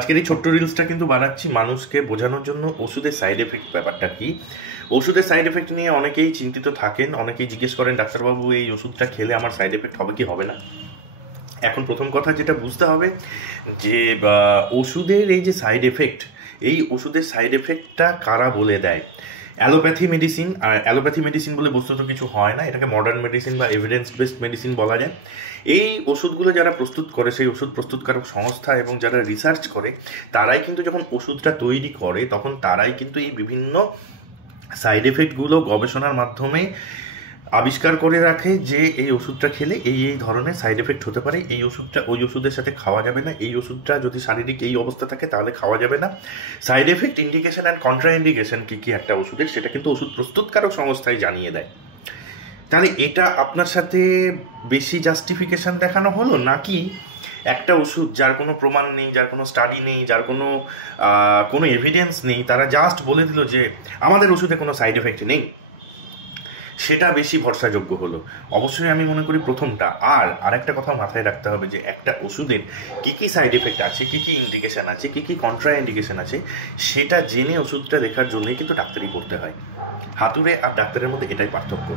আজকের এই ছোট্ট রিলসটা কিন্তু বানাচ্ছি মানুষকে বোঝানোর জন্য ওষুধের সাইড এফেক্ট ব্যাপারটা কি। ওষুধের সাইড এফেক্ট নিয়ে অনেকেই চিন্তিত থাকেন, অনেকেই জিজ্ঞেস করেন ডাক্তারবাবু এই ওষুধটা খেলে আমার সাইড এফেক্ট হবে কি হবে না। এখন প্রথম কথা যেটা বুঝতে হবে যে ওষুধের এই যে সাইড এফেক্ট, এই ওষুধের সাইড এফেক্টটা কারা বলে দেয়। অ্যালোপ্যাথি মেডিসিন, আর অ্যালোপ্যাথি মেডিসিন বলে বস্তুত কিছু হয় না, এটাকে মডার্ন মেডিসিন বা এভিডেন্স বেসড মেডিসিন বলা যায়। এই ওষুধগুলো যারা প্রস্তুত করে, সেই ওষুধ প্রস্তুতকারক সংস্থা এবং যারা রিসার্চ করে, তারাই কিন্তু যখন ওষুধটা তৈরি করে তখন তারাই কিন্তু এই বিভিন্ন সাইড এফেক্টগুলো গবেষণার মাধ্যমে আবিষ্কার করে রাখে যে এই ওষুধটা খেলে এই এই ধরনের সাইড এফেক্ট হতে পারে, এই ওষুধটা ওই ওষুধের সাথে খাওয়া যাবে না, এই ওষুধটা যদি শারীরিক এই অবস্থা থাকে তাহলে খাওয়া যাবে না। Side effect, indication and contraindication কী কী একটা ওষুধের, সেটা কিন্তু ওষুধ প্রস্তুতকারক সংস্থায় জানিয়ে দেয়। তাহলে এটা আপনার সাথে বেশি জাস্টিফিকেশন দেখানো হলো, নাকি একটা ওষুধ যার কোনো প্রমাণ নেই, যার কোনো স্টাডি নেই, যার কোনো এভিডেন্স নেই, তারা জাস্ট বলে দিল যে আমাদের ওষুধে কোনো সাইড এফেক্ট নেই, সেটা বেশি ভরসাযোগ্য হলো? অবশ্যই আমি মনে করি প্রথমটা। আর আরেকটা কথা মাথায় রাখতে হবে যে একটা ওষুধের কী কী সাইড এফেক্ট আছে, কী কী ইন্ডিকেশান আছে, কী কী কন্ট্রা ইন্ডিকেশান আছে, সেটা জেনে ওষুধটা দেখার জন্যই কিন্তু ডাক্তারি পড়তে হয়। হাতুড়ে আর ডাক্তারের মধ্যে এটাই পার্থক্য।